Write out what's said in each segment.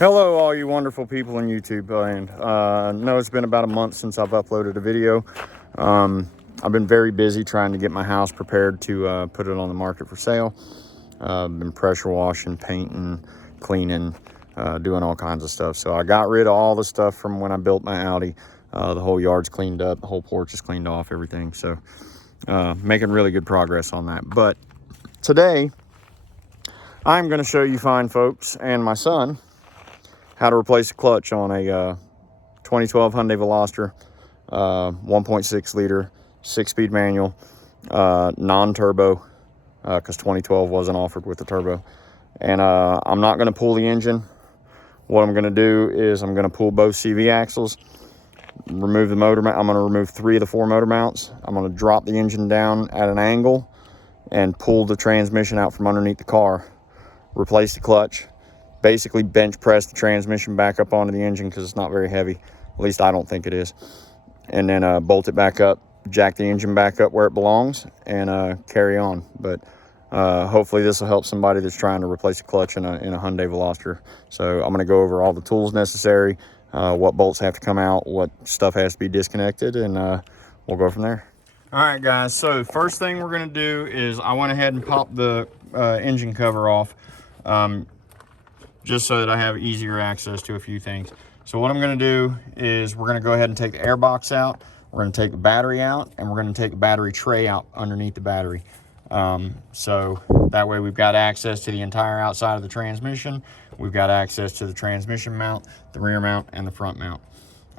Hello, all you wonderful people in YouTube land. I know it's been about a month since I've uploaded a video. I've been very busy trying to get my house prepared to put it on the market for sale. Been pressure washing, painting, cleaning, doing all kinds of stuff. So I got rid of all the stuff from when I built my Audi. The whole yard's cleaned up, the whole porch is cleaned off, everything. So making really good progress on that. But today, I'm going to show you fine folks and my son how to replace a clutch on a 2012 Hyundai Veloster, 1.6 liter, 6-speed manual, non-turbo, because 2012 wasn't offered with the turbo. And I'm not going to pull the engine. What I'm going to do is I'm going to pull both CV axles, remove the motor mount. I'm going to remove 3 of the 4 motor mounts. I'm going to drop the engine down at an angle and pull the transmission out from underneath the car, replace the clutch, basically bench press the transmission back up onto the engine because it's not very heavy. At least I don't think it is. And then bolt it back up, jack the engine back up where it belongs, and carry on. But hopefully this will help somebody that's trying to replace a clutch in a Hyundai Veloster. So I'm going to go over all the tools necessary, what bolts have to come out, what stuff has to be disconnected, and we'll go from there. All right, guys. So first thing we're going to do is I went ahead and popped the engine cover off. Just so that I have easier access to a few things. So what I'm going to do is we're going to go ahead and take the air box out, we're going to take the battery out, and we're going to take the battery tray out underneath the battery. So that way we've got access to the entire outside of the transmission, we've got access to the transmission mount, the rear mount, and the front mount.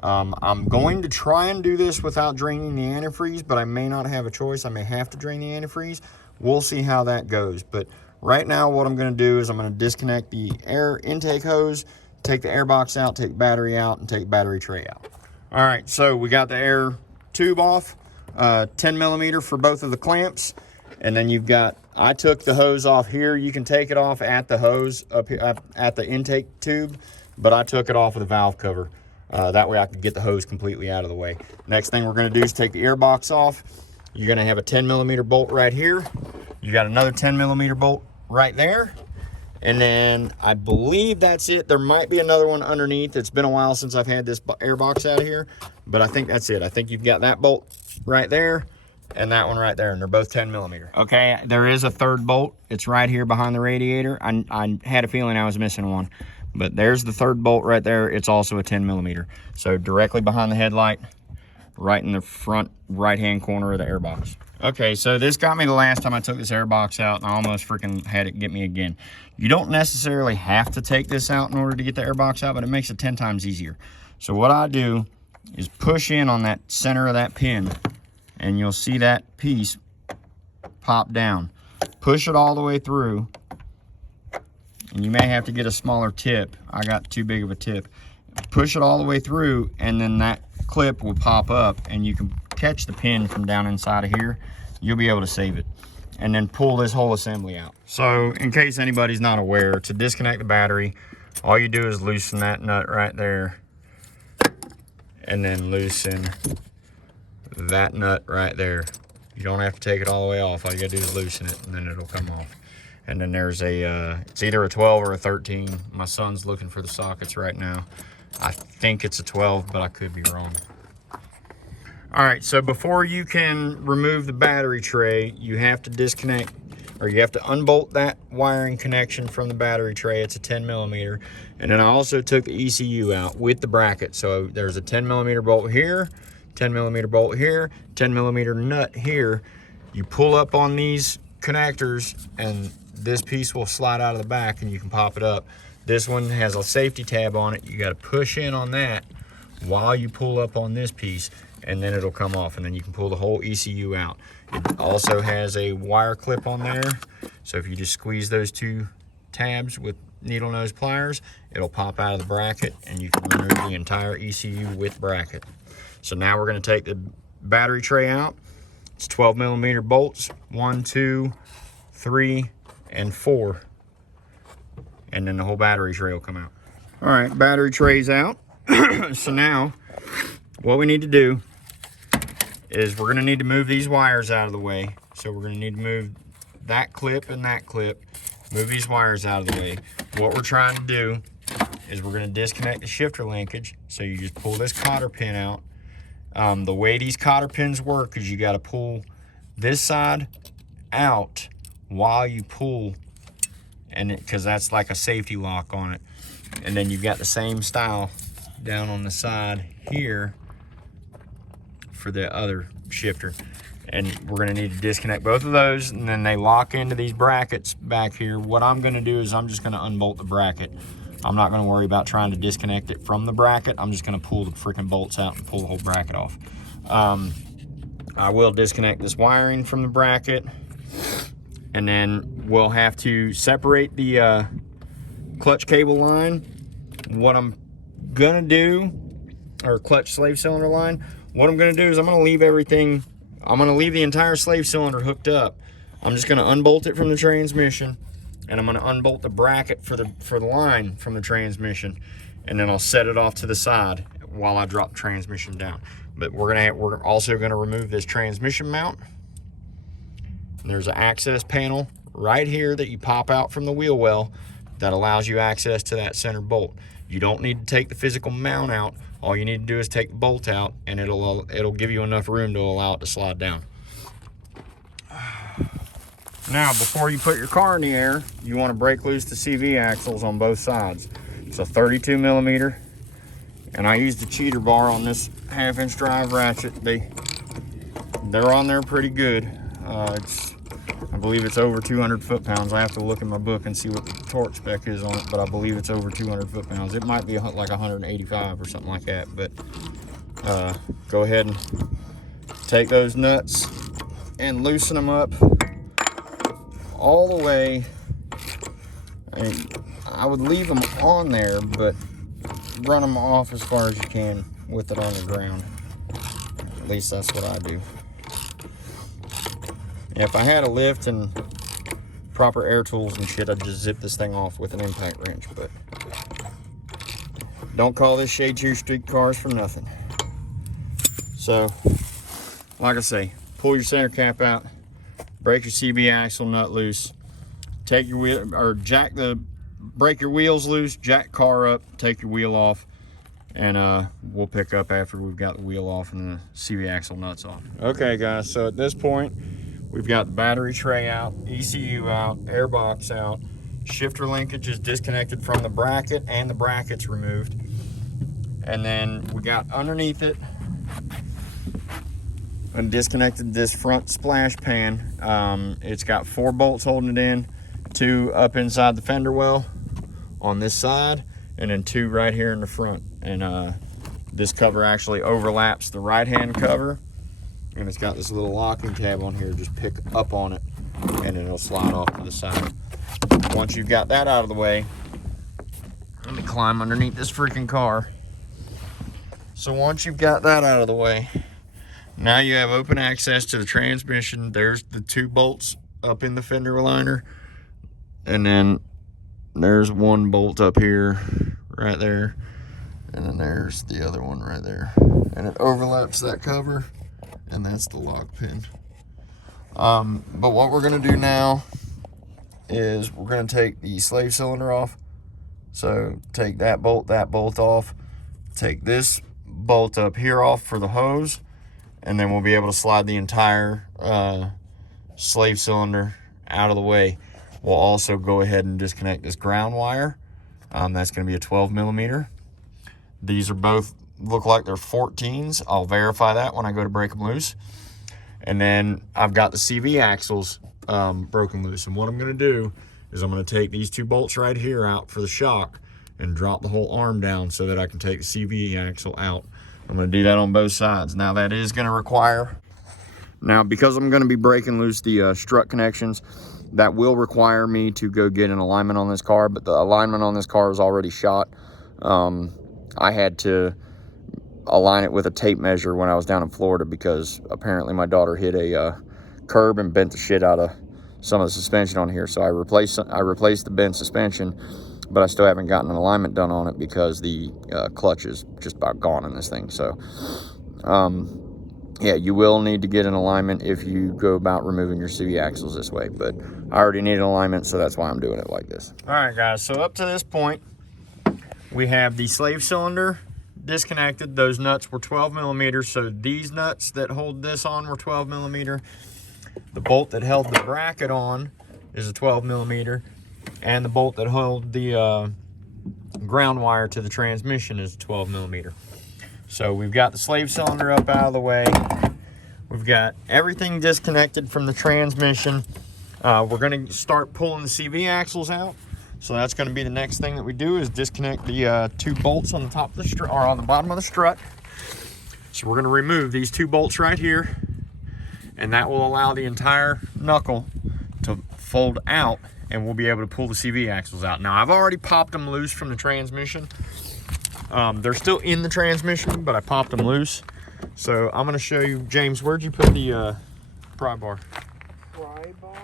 I'm going to try and do this without draining the antifreeze, but I may not have a choice. I may have to drain the antifreeze. We'll see how that goes. But right now, what I'm going to do is I'm going to disconnect the air intake hose, take the air box out, take the battery out, and take the battery tray out. All right, so we got the air tube off, 10 millimeter for both of the clamps. And then you've got, I took the hose off here. You can take it off at the hose, up here, at the intake tube, but I took it off with a valve cover. That way I could get the hose completely out of the way. Next thing we're going to do is take the air box off. You're going to have a 10 millimeter bolt right here. You got another 10 millimeter bolt right there. And then I believe that's it. There might be another one underneath. It's been a while since I've had this air box out of here, but I think that's it. I think you've got that bolt right there and that one right there, and they're both 10 millimeter. Okay, there is a third bolt. It's right here behind the radiator. I had a feeling I was missing one, but there's the third bolt right there. It's also a 10 millimeter. So directly behind the headlight, right in the front right-hand corner of the air box. Okay, so this got me the last time I took this air box out, and I almost freaking had it get me again. You don't necessarily have to take this out in order to get the air box out, but it makes it 10 times easier. So what I do is push in on that center of that pin, and you'll see that piece pop down. Push it all the way through, and you may have to get a smaller tip. I got too big of a tip. Push it all the way through, and then that clip will pop up, and you can catch the pin from down inside of here. You'll be able to save it, and then pull this whole assembly out. So in case anybody's not aware, to disconnect the battery, all you do is loosen that nut right there, and then loosen that nut right there. You don't have to take it all the way off. All you gotta do is loosen it, and then it'll come off. And then there's a it's either a 12 or a 13. My son's looking for the sockets right now. I think it's a 12, but I could be wrong. All right, so before you can remove the battery tray, you have to disconnect, or you have to unbolt that wiring connection from the battery tray. It's a 10 millimeter. And then I also took the ECU out with the bracket. So there's a 10 millimeter bolt here, 10 millimeter bolt here, 10 millimeter nut here. You pull up on these connectors, and this piece will slide out of the back, and you can pop it up. This one has a safety tab on it. You got to push in on that while you pull up on this piece, and then it'll come off, and then you can pull the whole ECU out. It also has a wire clip on there, so if you just squeeze those 2 tabs with needle nose pliers, it'll pop out of the bracket, and you can remove the entire ECU with bracket. So now we're going to take the battery tray out. It's 12 millimeter bolts, 1, 2, 3, and 4, and then the whole battery tray will come out. All right, battery tray's out. So now what we need to do is we're going to need to move these wires out of the way. So we're going to need to move that clip and that clip, move these wires out of the way. What we're trying to do is we're gonna disconnect the shifter linkage. So you just pull this cotter pin out. The way these cotter pins work is you gotta pull this side out while you pull, and because that's like a safety lock on it. And then you've got the same style down on the side here for the other shifter. And we're gonna need to disconnect both of those, and then they lock into these brackets back here. What I'm gonna do is I'm just gonna unbolt the bracket. I'm not gonna worry about trying to disconnect it from the bracket. I'm just gonna pull the freaking bolts out and pull the whole bracket off. I will disconnect this wiring from the bracket, and then we'll have to separate the clutch cable line. What I'm gonna do, or clutch slave cylinder line, what I'm gonna do is I'm gonna leave the entire slave cylinder hooked up. I'm just gonna unbolt it from the transmission, and I'm gonna unbolt the bracket for the line from the transmission, and then I'll set it off to the side while I drop the transmission down. But we're also gonna remove this transmission mount. And there's an access panel right here that you pop out from the wheel well that allows you access to that center bolt. You don't need to take the physical mount out. All you need to do is take the bolt out, and it'll give you enough room to allow it to slide down. Now, before you put your car in the air, you want to break loose the CV axles on both sides. It's a 32 millimeter, and I used the cheater bar on this 1/2-inch drive ratchet. They're on there pretty good. I believe it's over 200 foot-pounds. I have to look in my book and see what the torque spec is on it, but I believe it's over 200 foot-pounds. It might be like 185 or something like that, but go ahead and take those nuts and loosen them up all the way. I would leave them on there, but run them off as far as you can with it on the ground. At least that's what I do. If I had a lift and proper air tools and shit, I'd just zip this thing off with an impact wrench, but don't call this Shade 2 street cars for nothing. So, like I say, pull your center cap out, break your CB axle nut loose, take your wheel, or break your wheels loose, jack car up, take your wheel off, and we'll pick up after we've got the wheel off and the CV axle nuts off. Okay guys, so at this point, we've got the battery tray out, ECU out, air box out, shifter linkage is disconnected from the bracket and the bracket's removed. And then we got underneath it and disconnected this front splash pan. It's got 4 bolts holding it in, 2 up inside the fender well on this side, and then 2 right here in the front. And this cover actually overlaps the right-hand cover, and it's got this little locking tab on here. Just pick up on it and it'll slide off to the side. Once you've got that out of the way, let me climb underneath this freaking car. So once you've got that out of the way, now you have open access to the transmission. There's the 2 bolts up in the fender liner, and then there's 1 bolt up here right there, and then there's the other one right there, and it overlaps that cover, and that's the lock pin. But what we're going to do now is we're going to take the slave cylinder off. So take that bolt off, take this bolt up here off for the hose, and then we'll be able to slide the entire slave cylinder out of the way. We'll also go ahead and disconnect this ground wire. That's going to be a 12 millimeter. These are both look like they're 14s. I'll verify that when I go to break them loose. And then I've got the CV axles broken loose. And what I'm going to do is I'm going to take these 2 bolts right here out for the shock and drop the whole arm down so that I can take the CV axle out. I'm going to do that on both sides. Now that is going to require, because I'm going to be breaking loose the strut connections, that will require me to go get an alignment on this car, but the alignment on this car is already shot. I had to align it with a tape measure when I was down in Florida because apparently my daughter hit a curb and bent the shit out of some of the suspension on here. So I replaced the bent suspension, but I still haven't gotten an alignment done on it because the clutch is just about gone in this thing. So yeah, you will need to get an alignment if you go about removing your CV axles this way, but I already need an alignment, so that's why I'm doing it like this. All right guys, so up to this point, we have the slave cylinder disconnected. Those nuts were 12 millimeters, so these nuts that hold this on were 12 millimeter. The bolt that held the bracket on is a 12 millimeter, and the bolt that held the ground wire to the transmission is 12 millimeter. So we've got the slave cylinder up out of the way. We've got everything disconnected from the transmission. We're going to start pulling the CV axles out. So that's going to be the next thing that we do, is disconnect the 2 bolts on the top of the strut, or on the bottom of the strut. So we're going to remove these 2 bolts right here, and that will allow the entire knuckle to fold out, and we'll be able to pull the CV axles out. Now, I've already popped them loose from the transmission. They're still in the transmission, but I popped them loose. So I'm going to show you, James, where'd you put the pry bar? Pry bar?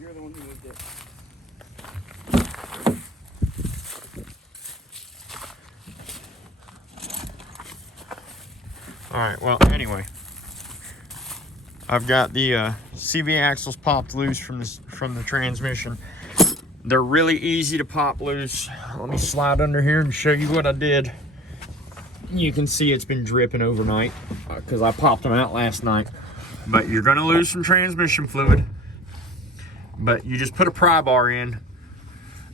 You're the one who moved it. All right, well, anyway, I've got the CV axles popped loose from the transmission. They're really easy to pop loose. Let me slide under here and show you what I did. You can see it's been dripping overnight because I popped them out last night. But you're gonna lose some transmission fluid. But you just put a pry bar in.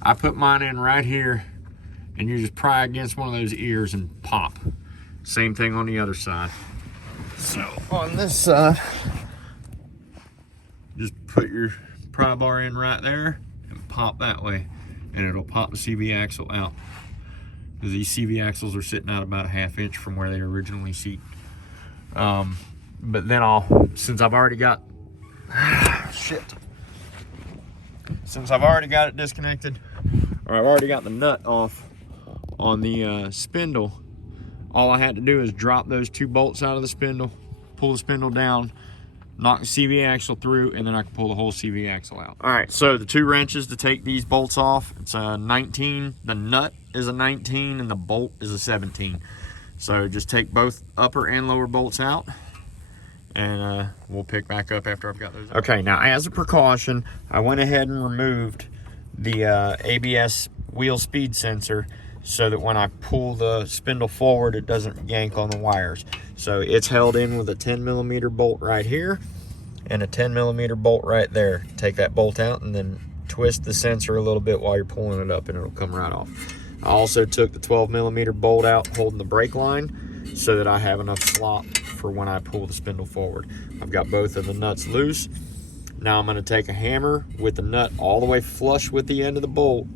I put mine in right here, and you just pry against one of those ears and pop. Same thing on the other side. So on this side, just put your pry bar in right there and pop that way, and it'll pop the CV axle out. Because these CV axles are sitting out about a ½ inch from where they originally seat. But then since I've already got, since I've already got it disconnected, or I've already got the nut off on the spindle, all I had to do is drop those 2 bolts out of the spindle, pull the spindle down, knock the CV axle through, and then I can pull the whole CV axle out. All right, so the 2 wrenches to take these bolts off, it's a 19, the nut is a 19, and the bolt is a 17. So just take both upper and lower bolts out, and we'll pick back up after I've got those. Okay, now as a precaution, I went ahead and removed the ABS wheel speed sensor so that when I pull the spindle forward, it doesn't yank on the wires. So it's held in with a 10 millimeter bolt right here and a 10 millimeter bolt right there. Take that bolt out and then twist the sensor a little bit while you're pulling it up, and it'll come right off. I also took the 12 millimeter bolt out holding the brake line so that I have enough slop for when I pull the spindle forward. I've got both of the nuts loose. Now I'm going to take a hammer with the nut all the way flush with the end of the bolt,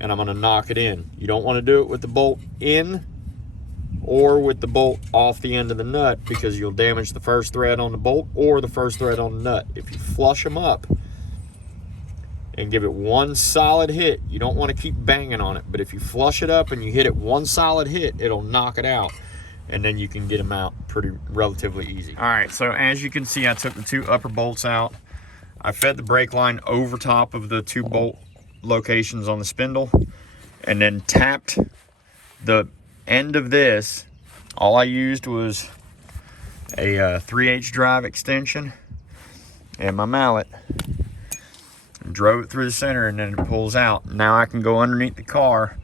and I'm going to knock it in. You don't want to do it with the bolt in or with the bolt off the end of the nut, because you'll damage the first thread on the bolt or the first thread on the nut. If you flush them up and give it one solid hit, you don't want to keep banging on it, but if you flush it up and you hit it one solid hit, it'll knock it out, and then you can get them out pretty relatively easy. All right, so as you can see, I took the 2 upper bolts out. I fed the brake line over top of the 2 bolt locations on the spindle, and then tapped the end of this. All I used was a 3/8 drive extension and my mallet, and drove it through the center, and then it pulls out. Now I can go underneath the car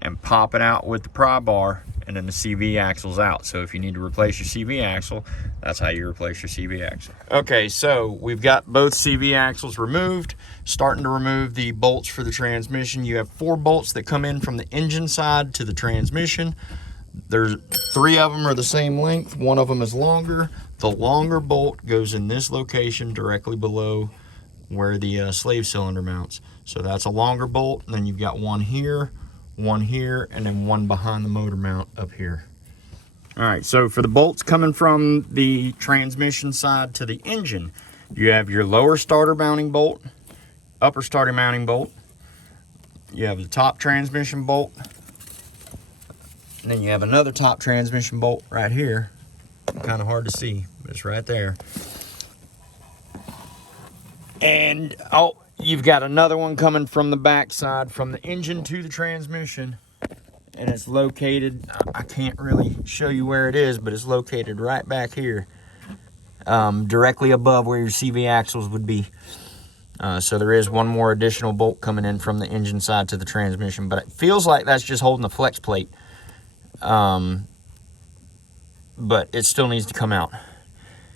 and pop it out with the pry bar, and then the CV axle's out. So if you need to replace your CV axle, that's how you replace your CV axle. Okay, so we've got both CV axles removed. Starting to remove the bolts for the transmission. You have 4 bolts that come in from the engine side to the transmission. There's 3 of them are the same length. 1 of them is longer. The longer bolt goes in this location directly below where the slave cylinder mounts. So that's a longer bolt, and then you've got 1 here, 1 here, and then 1 behind the motor mount up here. All right, so for the bolts coming from the transmission side to the engine, you have your lower starter mounting bolt, upper starter mounting bolt, you have the top transmission bolt, and then you have another top transmission bolt right here. Kind of hard to see, but it's right there. And you've got another one coming from the back side, from the engine to the transmission, and it's located, I can't really show you where it is, but it's located right back here, directly above where your CV axles would be. So there is one more additional bolt coming in from the engine side to the transmission, but it feels like that's just holding the flex plate. But it still needs to come out.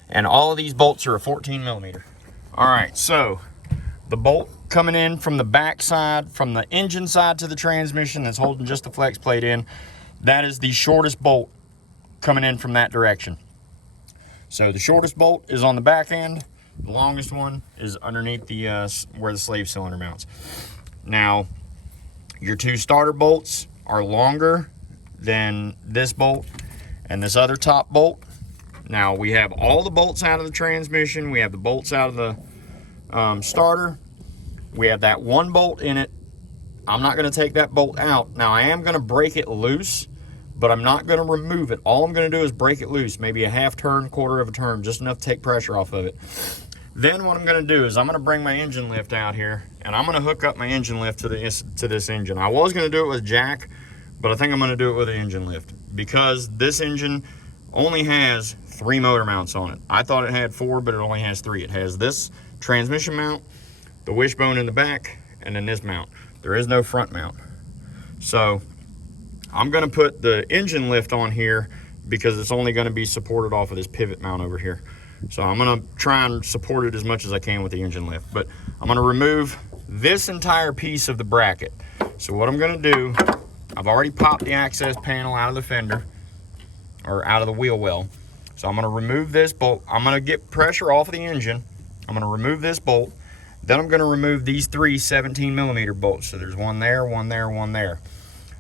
And all of these bolts are a 14 millimeter. All right, so the bolt coming in from the back side, from the engine side to the transmission, that's holding just the flex plate in, that is the shortest bolt coming in from that direction. So the shortest bolt is on the back end. The longest one is underneath the where the slave cylinder mounts. Now, your two starter bolts are longer than this bolt and this other top bolt. Now, we have all the bolts out of the transmission. We have the bolts out of the starter. We have that one bolt in it. I'm not going to take that bolt out. Now, I am going to break it loose, but I'm not going to remove it. All I'm going to do is break it loose, maybe a half turn, quarter of a turn, just enough to take pressure off of it. Then what I'm going to do is I'm going to bring my engine lift out here, and I'm going to hook up my engine lift to this engine. I was going to do it with jack, but I think I'm going to do it with an engine lift because this engine only has 3 motor mounts on it. I thought it had 4, but it only has 3. It has this transmission mount, the wishbone in the back, and then this mount. There is no front mount. So I'm going to put the engine lift on here because it's only going to be supported off of this pivot mount over here. So I'm going to try and support it as much as I can with the engine lift. But I'm going to remove this entire piece of the bracket. So what I'm going to do, I've already popped the access panel out of the fender, or out of the wheel well. So I'm going to remove this bolt. I'm going to get pressure off of the engine. I'm going to remove this bolt. Then I'm going to remove these 3 17 millimeter bolts. So there's one there, one there, one there.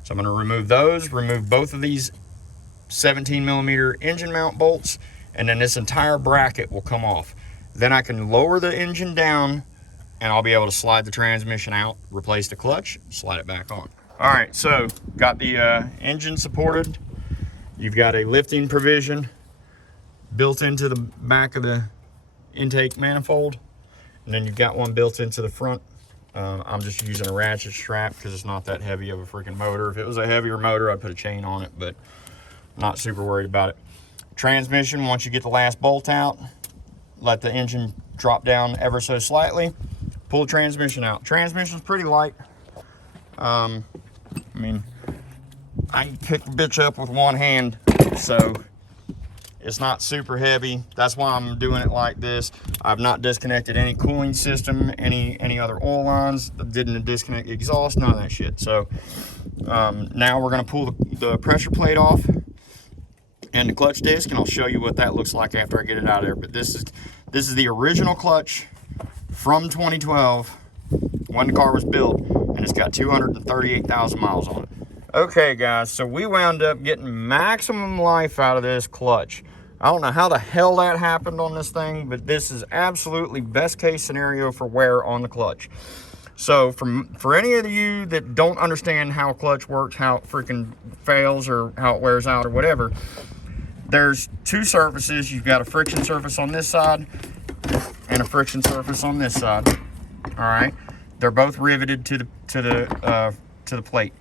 So I'm going to remove those, remove both of these 17 millimeter engine mount bolts, and then this entire bracket will come off. Then I can lower the engine down and I'll be able to slide the transmission out, replace the clutch, slide it back on. All right, so got the engine supported. You've got a lifting provision built into the back of the intake manifold, and then you've got one built into the front. I'm just using a ratchet strap because it's not that heavy of a freaking motor. If it was a heavier motor, I'd put a chain on it, but not super worried about it. Transmission, once you get the last bolt out, let the engine drop down ever so slightly, pull the transmission out. Transmission's pretty light. I mean, I can pick the bitch up with one hand, so it's not super heavy. That's why I'm doing it like this. I've not disconnected any cooling system, any other oil lines. Didn't disconnect the exhaust, none of that shit. So now we're gonna pull the pressure plate off and the clutch disc, and I'll show you what that looks like after I get it out of there. But this is the original clutch from 2012 when the car was built, and it's got 238,000 miles on it. Okay guys, so we wound up getting maximum life out of this clutch. I don't know how the hell that happened on this thing, but this is absolutely best case scenario for wear on the clutch. So for any of you that don't understand how a clutch works, how it freaking fails or how it wears out or whatever, there's 2 surfaces. You've got a friction surface on this side and a friction surface on this side. All right, they're both riveted to the plate.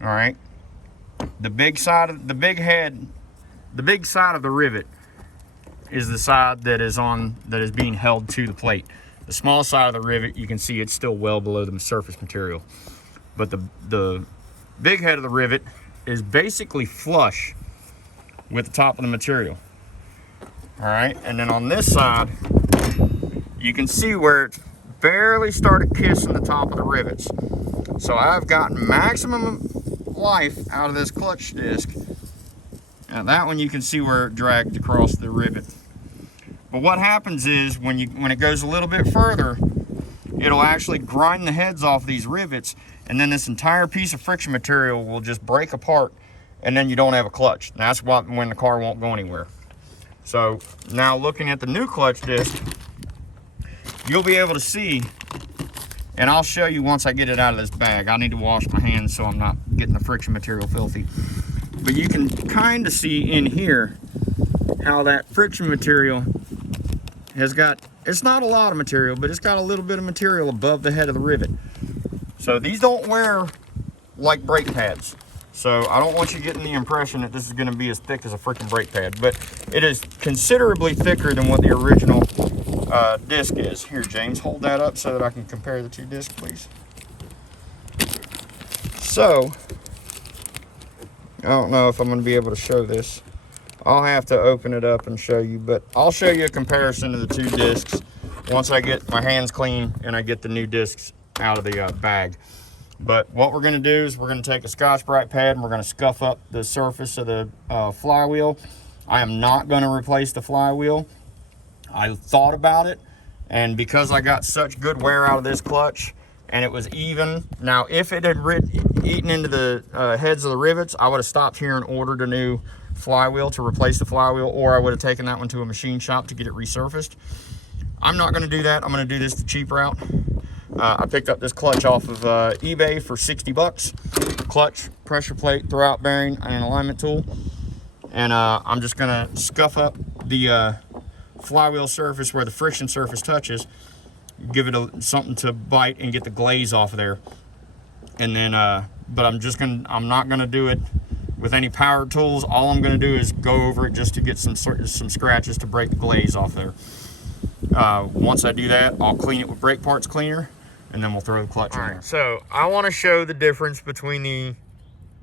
All right, the big side of the big side of the rivet is the side that is being held to the plate. The small side of the rivet, you can see it's still well below the surface material, but the big head of the rivet is basically flush with the top of the material. All right, and then on this side, you can see where it barely started kissing the top of the rivets. So I've gotten maximum life out of this clutch disc. Now that one you can see where it dragged across the rivet. But what happens is when it goes a little bit further, it'll actually grind the heads off these rivets, and then this entire piece of friction material will just break apart, and then you don't have a clutch. And that's when the car won't go anywhere. So now looking at the new clutch disc, you'll be able to see, and I'll show you once I get it out of this bag. I need to wash my hands so I'm not getting the friction material filthy. But you can kind of see in here how that friction material has got, it's not a lot of material, but it's got a little bit of material above the head of the rivet. So these don't wear like brake pads. So I don't want you getting the impression that this is going to be as thick as a freaking brake pad, but it is considerably thicker than what the original disc is. Here, James, hold that up so that I can compare the two discs, please. So, I don't know if I'm going to be able to show this. I'll have to open it up and show you, but I'll show you a comparison of the two discs once I get my hands clean and I get the new discs out of the bag. But what we're going to do is we're going to take a Scotch-Brite pad and we're going to scuff up the surface of the flywheel. I am not going to replace the flywheel. I thought about it, and because I got such good wear out of this clutch and it was even. Now, if it had eaten into the heads of the rivets, I would have stopped here and ordered a new flywheel to replace the flywheel, or I would have taken that one to a machine shop to get it resurfaced. I'm not going to do that. I'm going to do this the cheap route. I picked up this clutch off of eBay for 60 bucks. Clutch, pressure plate, throwout bearing, and alignment tool. And I'm just going to scuff up the flywheel surface where the friction surface touches, give it something to bite and get the glaze off of there. And then, but I'm not going to do it with any power tools. All I'm going to do is go over it just to get some scratches to break the glaze off there. Once I do that, I'll clean it with brake parts cleaner, and then we'll throw the clutch in there. So I want to show the difference between the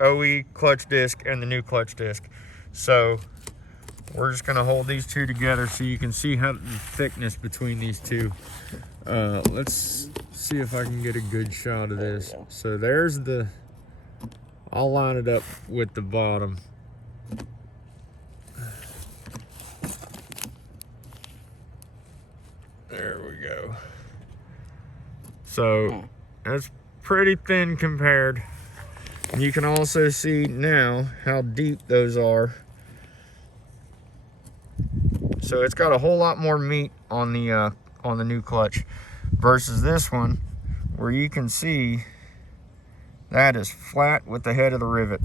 OE clutch disc and the new clutch disc. So we're just going to hold these two together so you can see how the thickness between these two. Let's see if I can get a good shot of this. So there's the, I'll line it up with the bottom. There we go. So that's pretty thin compared. And you can also see now how deep those are. So it's got a whole lot more meat on the new clutch versus this one, where you can see that is flat with the head of the rivet.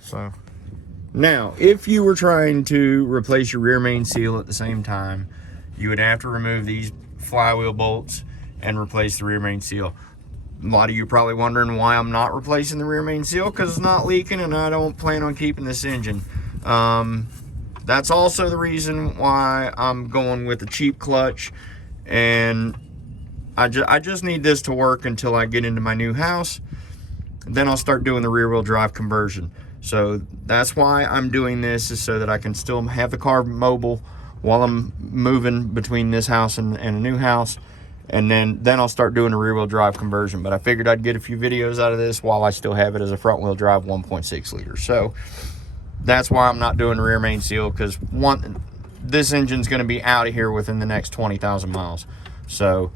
So now, if you were trying to replace your rear main seal at the same time, you would have to remove these flywheel bolts and replace the rear main seal. A lot of you are probably wondering why I'm not replacing the rear main seal, because it's not leaking and I don't plan on keeping this engine. That's also the reason why I'm going with a cheap clutch, and I just need this to work until I get into my new house. Then I'll start doing the rear wheel drive conversion. So that's why I'm doing this, is so that I can still have the car mobile while I'm moving between this house and a new house. And then I'll start doing a rear wheel drive conversion. But I figured I'd get a few videos out of this while I still have it as a front wheel drive 1.6 liter. So that's why I'm not doing the rear main seal, because this engine's going to be out of here within the next 20,000 miles. So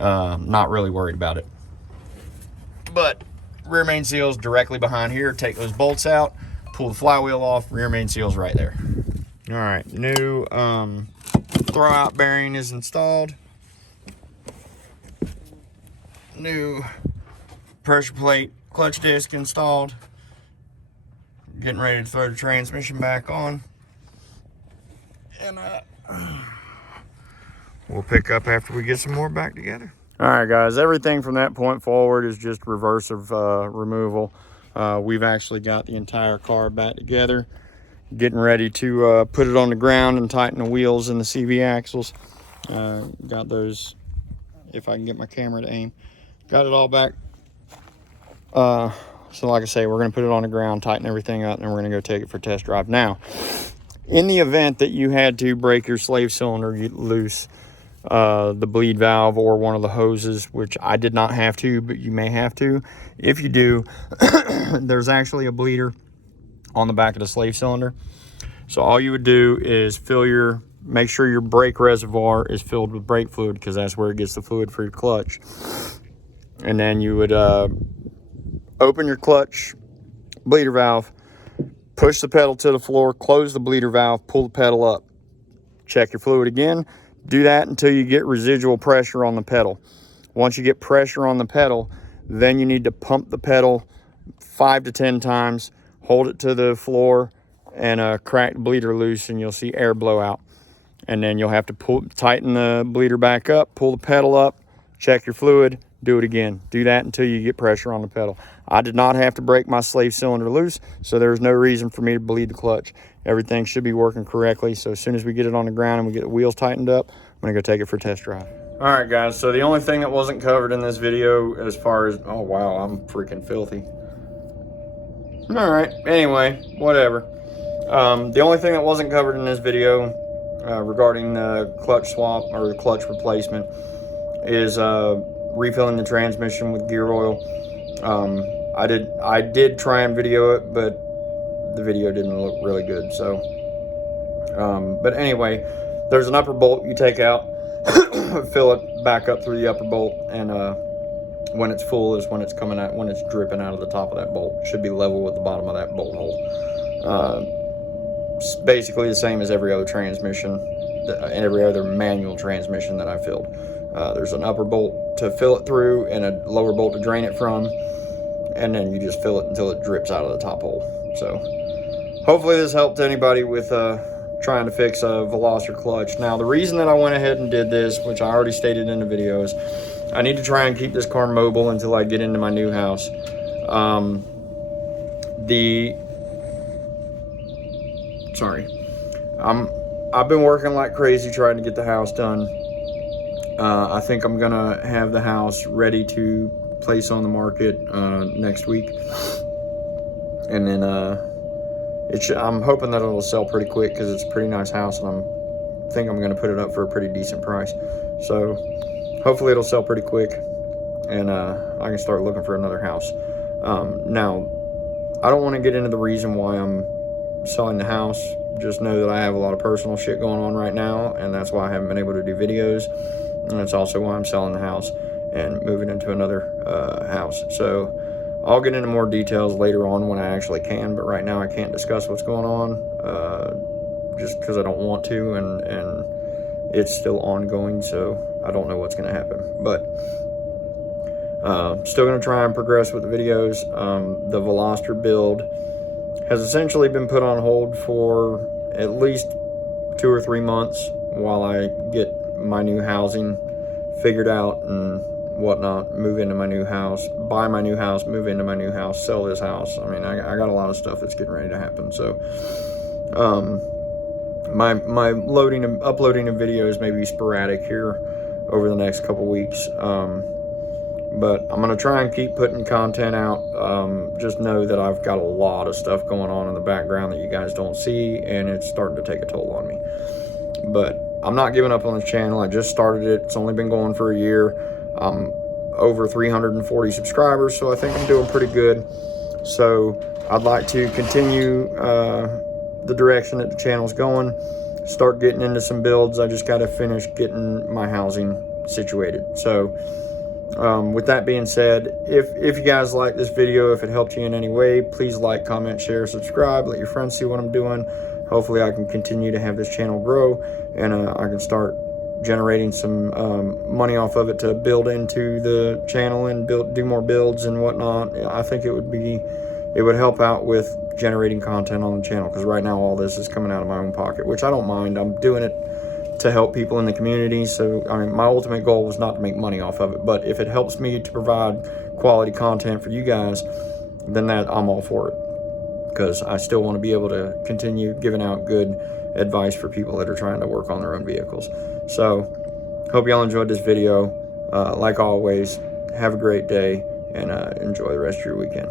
not really worried about it. But rear main seal's directly behind here. Take those bolts out, pull the flywheel off, rear main seal's right there. All right, new throwout bearing is installed. New pressure plate clutch disc installed. Getting ready to throw the transmission back on. And we'll pick up after we get some more back together. All right, guys, everything from that point forward is just reversive removal. We've actually got the entire car back together. Getting ready to put it on the ground and tighten the wheels and the CV axles. Got those, if I can get my camera to aim. Got it all back. So like I say, we're going to put it on the ground, tighten everything up, and we're going to go take it for a test drive. Now, in the event that you had to break your slave cylinder loose, the bleed valve or one of the hoses, which I did not have to, but you may have to. If you do, there's actually a bleeder on the back of the slave cylinder. So all you would do is make sure your brake reservoir is filled with brake fluid, because that's where it gets the fluid for your clutch. And then you would open your clutch bleeder valve, push the pedal to the floor, close the bleeder valve, pull the pedal up, check your fluid again. Do that until you get residual pressure on the pedal. Once you get pressure on the pedal, then you need to pump the pedal 5 to 10 times, hold it to the floor, and crack the bleeder loose, and you'll see air blow out. And then you'll have to tighten the bleeder back up, pull the pedal up, check your fluid, do it again. Do that until you get pressure on the pedal. I did not have to break my slave cylinder loose, so there's no reason for me to bleed the clutch. Everything should be working correctly. So as soon as we get it on the ground and we get the wheels tightened up, I'm gonna go take it for a test drive. All right, guys, so the only thing that wasn't covered in this video as far as, oh wow, I'm freaking filthy. All right, anyway, whatever. The only thing that wasn't covered in this video regarding the clutch swap or the clutch replacement is refilling the transmission with gear oil. I did try and video it, but the video didn't look really good. So, but anyway, there's an upper bolt you take out, fill it back up through the upper bolt, and when it's full is when it's coming out, when it's dripping out of the top of that bolt. It should be level with the bottom of that bolt hole. It's basically the same as every other transmission and every other manual transmission that I filled. There's an upper bolt to fill it through and a lower bolt to drain it from, and then you just fill it until it drips out of the top hole. So hopefully this helped anybody with trying to fix a Veloster clutch. Now the reason that I went ahead and did this, which I already stated in the video, is I need to try and keep this car mobile until I get into my new house. I've been working like crazy trying to get the house done. I think I'm gonna have the house ready to place on the market next week, and then I'm hoping that it'll sell pretty quick because it's a pretty nice house, and I think I'm gonna put it up for a pretty decent price. So hopefully it'll sell pretty quick, and I can start looking for another house. Now, I don't want to get into the reason why I'm selling the house. Just know that I have a lot of personal shit going on right now, and that's why I haven't been able to do videos. And that's also why I'm selling the house and moving into another house. So I'll get into more details later on when I actually can, but right now I can't discuss what's going on just because I don't want to, and it's still ongoing, so I don't know what's going to happen. But still going to try and progress with the videos. The Veloster build has essentially been put on hold for at least 2 or 3 months while I get my new housing figured out and whatnot, move into my new house, buy my new house, move into my new house, sell this house. I mean, I got a lot of stuff that's getting ready to happen. So my loading and uploading of videos may be sporadic here over the next couple weeks. But I'm going to try and keep putting content out. Just know that I've got a lot of stuff going on in the background that you guys don't see, and it's starting to take a toll on me. But I'm not giving up on this channel. I just started it. It's only been going for a year. I'm over 340 subscribers, so I think I'm doing pretty good. So I'd like to continue the direction that the channel's going, start getting into some builds. I just got to finish getting my housing situated. So with that being said, if you guys like this video, if it helped you in any way, please like, comment, share, subscribe, let your friends see what I'm doing. Hopefully I can continue to have this channel grow, and I can start generating some money off of it to build into the channel and do more builds and whatnot. I think it would help out with generating content on the channel, because right now all this is coming out of my own pocket, which I don't mind. I'm doing it to help people in the community. So I mean, my ultimate goal was not to make money off of it, but if it helps me to provide quality content for you guys, then I'm all for it, because I still want to be able to continue giving out good advice for people that are trying to work on their own vehicles. So hope y'all enjoyed this video. Like always, have a great day, and enjoy the rest of your weekend.